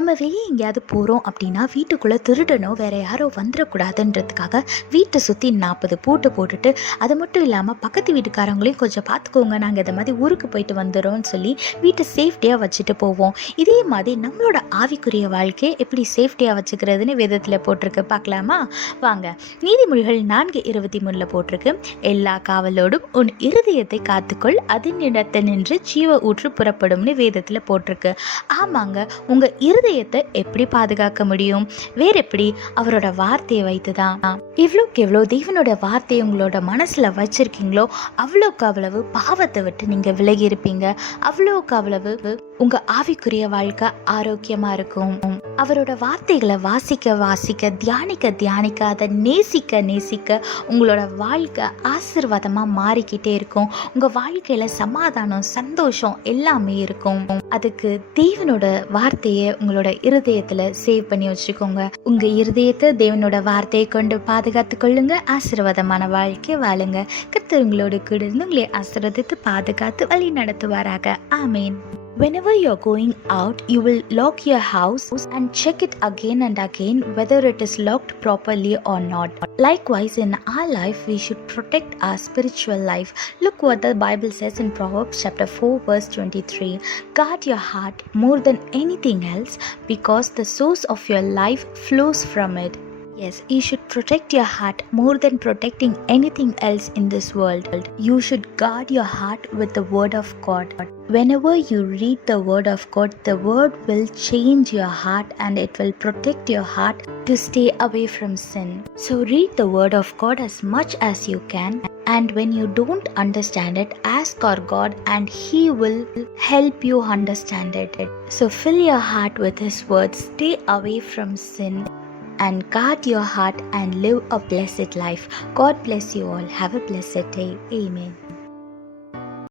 நம்ம வெளியே எங்கேயாவது போகிறோம் அப்படின்னா வீட்டுக்குள்ளே திருடனோ வேறு யாரோ வந்துடக்கூடாதுன்றதுக்காக வீட்டை சுற்றி 40 பூட்டு போட்டுட்டு, அது மட்டும் இல்லாமல் பக்கத்து வீட்டுக்காரங்களையும் கொஞ்சம் பார்த்துக்கோங்க, நாங்கள் இந்த மாதிரி ஊருக்கு போயிட்டு வந்துடுறோம்னு சொல்லி வீட்டை சேஃப்டியாக வச்சுட்டு போவோம். இதே மாதிரி நம்மளோட ஆவிக்குரிய வாழ்க்கையை எப்படி சேஃப்டியாக வச்சுக்கிறதுன்னு வேதத்தில் போட்டிருக்கு. பார்க்கலாமா? வாங்க. நீதிமொழிகள் 4:23 போட்டிருக்கு, எல்லா காவலோடும் உன் இருதயத்தை காத்துக்கொள், அதன் இடத்தை நின்று ஜீவ ஊற்று புறப்படும்னு வேதத்தில் போட்டிருக்கு. ஆமாங்க, உங்கள் இருதயத்தை எப்படி பாதுகாக்க முடியும்? வேற எப்படி? அவரோட வார்த்தையை வைத்துதான். இவ்வளோக்கு எவ்வளோ தேவனோட வார்த்தையை உங்களோட மனசுல வச்சிருக்கீங்களோ அவ்வளோக்கு அவ்வளவு பாவத்தை விட்டு நீங்க விலகி இருப்பீங்க. அவ்வளோக்கு அவ்வளவு உங்க ஆவிக்குரிய வாழ்க்கை ஆரோக்கியமா இருக்கும். அவரோட வார்த்தைகளை வாசிக்க வாசிக்க, தியானிக்க தியானிக்க, அதை நேசிக்க நேசிக்க உங்களோட வாழ்க்கை ஆசீர்வாதமா மாறிக்கிட்டே இருக்கும். உங்க வாழ்க்கையில சமாதானம், சந்தோஷம் எல்லாமே இருக்கும். அதுக்கு தேவனோட வார்த்தையை உங்களோட இருதயத்துல சேவ் பண்ணி வச்சுக்கோங்க. உங்க இருதயத்தை தேவனோட வார்த்தையை கொண்டு பாதுகாத்து கொள்ளுங்க. ஆசீர்வாதமான வாழ்க்கை வாழுங்க. கர்த்தர் உங்களோட கூட இருந்து உங்களை ஆசீர்வதித்து பாதுகாத்து வழி நடத்துவாராக. ஆமேன். Whenever you're going out, you will lock your house and check it again and again whether it is locked properly or not. Likewise, in our life, we should protect our spiritual life. Look what the Bible says in Proverbs chapter 4 verse 23. Guard your heart more than anything else, because the source of your life flows from it. Yes, you should protect your heart more than protecting anything else in this world. You should guard your heart with the word of God. Whenever you read the word of God, the word will change your heart and it will protect your heart to stay away from sin. So read the word of God as much as you can. And when you don't understand it, ask our God and He will help you understand it. So fill your heart with His words. Stay away from sin and guard your heart and live a blessed life. God bless you all. Have a blessed day. Amen.